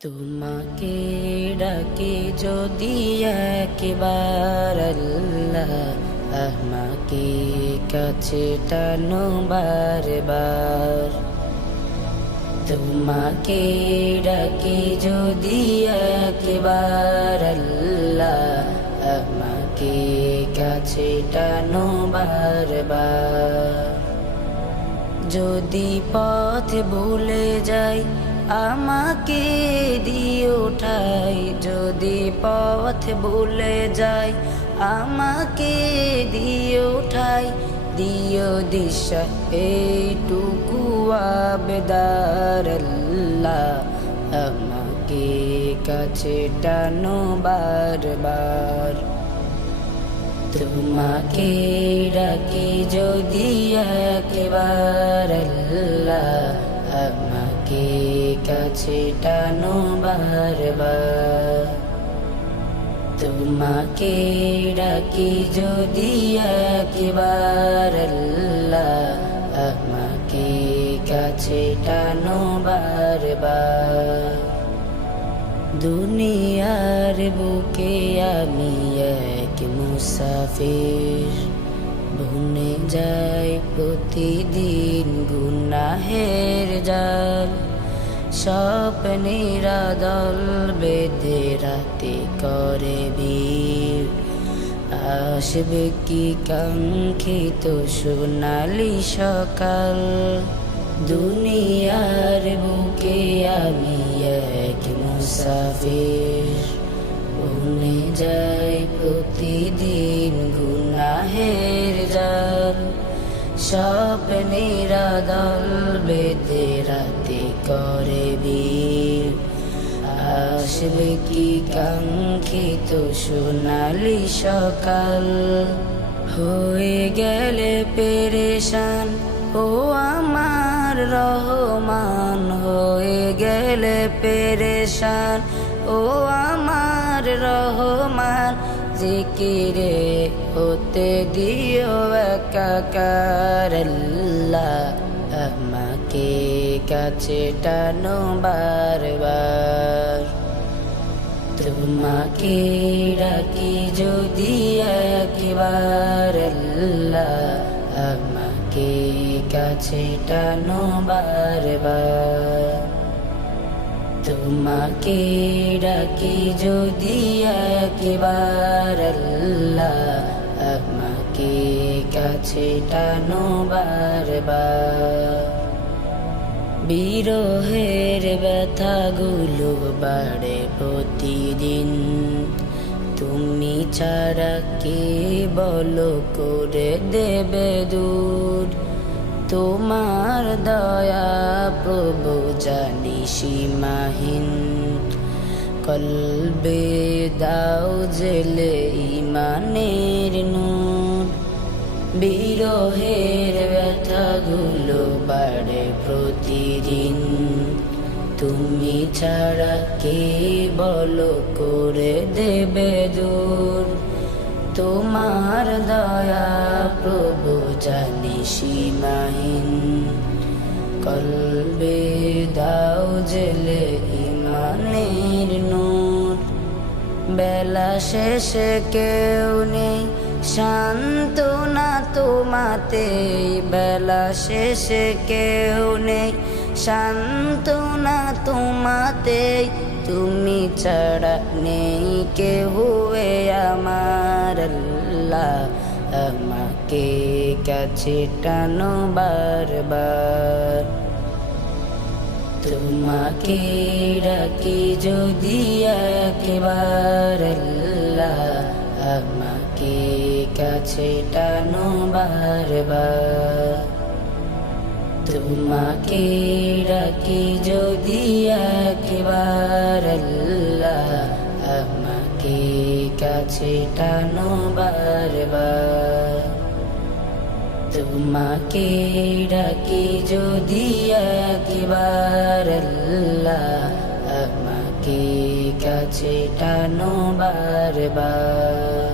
তোমাকে ডাকি যদি একবার আল্লাহ, আমাকে কাছে টানো বারবার। তোমাকে ডাকি যদি একবার আল্লাহ, আমাকে কাছে টানো বারবার। যদি পথ ভুলে যাই আমাকে দিও ঠাই, যদি পথ ভুলে যাই আমাকে দিও ঠাই। দিও দিশা এইটুকু আবেদার আল্লাহ, আমাকে কাছে টানো বারবার। তোমাকে ডাকি যদি একবার আল্লাহ, আমাকে কাছে টানো বারবার। তোমাকে ডাকি যদি একবার আল্লাহ, আমাকে কাছে টানো বারবার। দুনিয়ার বুকে আমি এক মুসাফির, ভুলে যাই প্রতিদিন গুনাহের জাল। স্বপ্নেরা দল বেঁধে রাতে করে ভিড়, আসবে কি কাঙ্ক্ষিত সোনালি সকাল। দুনিয়ার বুকে আমি এক মুসাফির, ভুলে যাই প্রতিদিন গুনাহের জাল। স্বপ্নেরা দল বেঁধে রাতে করে ভিড়, আসবে কি কাঙ্ক্ষিত সোনালি সকাল। হয়ে গেলে পেরেশান ও আমার রহমান, হয়ে গেলে পেরেশান ও আমার রহমান। জিকিরে হতে দিও একাকার আল্লাহ, আমাকে কাছে টানো বারবার। তোমাকে ডাকি যদি একবার আল্লাহ, আমাকে কাছে টানো বারবার। তোমাকে ডাকি যদি একবার আল্লাহ, আমাকে কাছে টানো বারবার। বিরহের ব্যথাগুলো বাড়ে প্রতিদিন, তুমি ছাড়া কে বলো করে দেবে দূর। তোমার দয়া প্রভু জানি সীমাহীন, কলবে দাও জেলে ইমানের নূর। বিরহের ব্যথাগুলো বাড়ে প্রতিদিন, তুমি ছাড়া কে বলো করে দেবে দূর। তোমার দয়া প্রভু জানি সীমাহীন, কলবে দাও জেলে ইমানের নূর। বেলা শেষে কেউ নেই সান্ত্বনা তোমাতে, বেলা শেষে কেউ নেই সান্ত্বনা তোমাতে। তুমি ছাড়া নেই কেউ আমার আল্লাহ, আমাকে কাছে টানো বারবার। তোমাকে ডাকি যদি একবার আল্লাহ, আমাকে কাছে টানো বারবার। তোমাকে ডাকি যদি একবার আল্লাহ, আমাকে কাছে টানো বারবার। তোমাকে ডাকি যদি একবার আল্লাহ, আমাকে কাছে টানো বারবার।